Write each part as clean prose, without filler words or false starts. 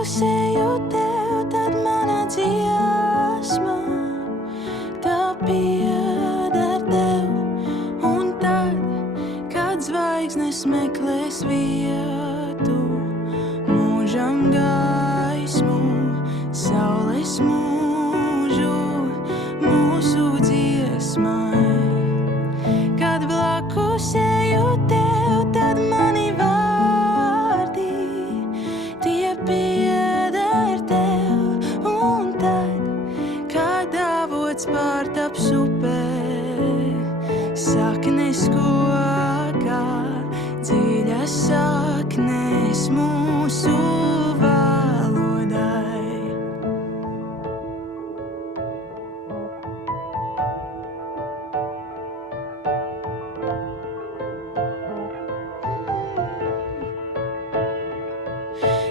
blakus eju tev, tad mana dziesma tā pieder tev. Un tad, kad zvaigznes meklēs vietu, mūžam gaismu, saules mūžu mūsu dziesmai. Kad blakus eju tev, tad mani vārdi, tie pieder tev. Un tad, kad avots pārtaps upē, saknes kokā, dziļas saknes mūsu valodai.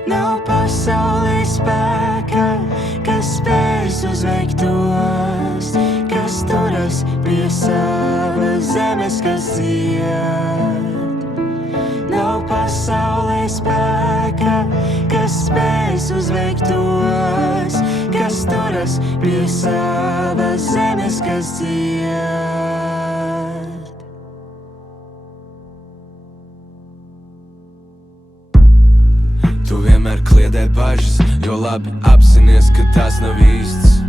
Nav pasaulē spēka, kas spējas uzveikt tos, kas turas pie savas zemes, kas dzied. Nav pasaulē spēka, kas spējas uzveikt tos, kas turas pie savas zemes, kas dzied. Tu vienmēr kliedē bažas, jo labi apzinies, ka tās nav īstas.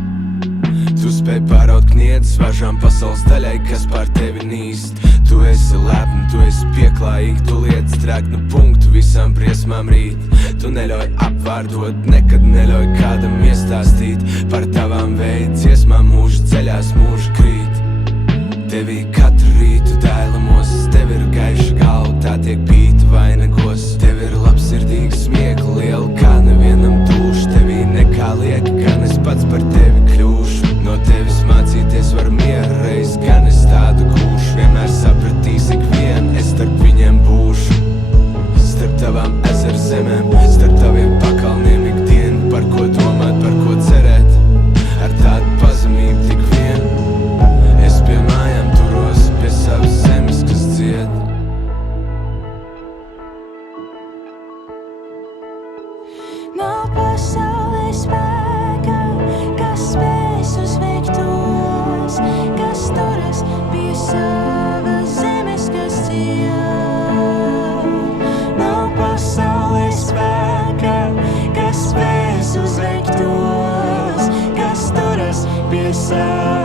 Tu spēj pāraut kniedzes važām pasaules daļai, kas pār tevi nīst. Tu esi lepni, tu esi pieklājīgi, tu liec treknu punktu visām briesmām rīt. Tu neļauj apvārdot, nekad neļauj kādam iestāstīt par tavām veidu dziesmām, mūža ceļās, mūža krīt. Tevī katru rītu dēlamos, tev ir gaiša galva, tā tiek pīta vainagos. Tev ir labsirdīga smiekla liela, kā nevienam tūši. Tevī nekā lieka, gan es pats par tevi kļūšu. No tevis mācīties var miera reiz, gan es tādu gūšu. Vienmēr sapratīs ikvien, es starp viņiem būšu. Starp tavām ezeru zemēm, starp taviem pakalniem ikdienu. Par ko domāt, par ko cerēt, ar tādu pazemību tik vien. Es pie mājām turos, pie savas zemes, kas dzied. Nav pasaulē spēka, kas spējas uzveikt tos, kas turas pie savas zemes, kas dzied. Nav pasaulē spēka, kas spējas uzveikt tos, kas turas pie savas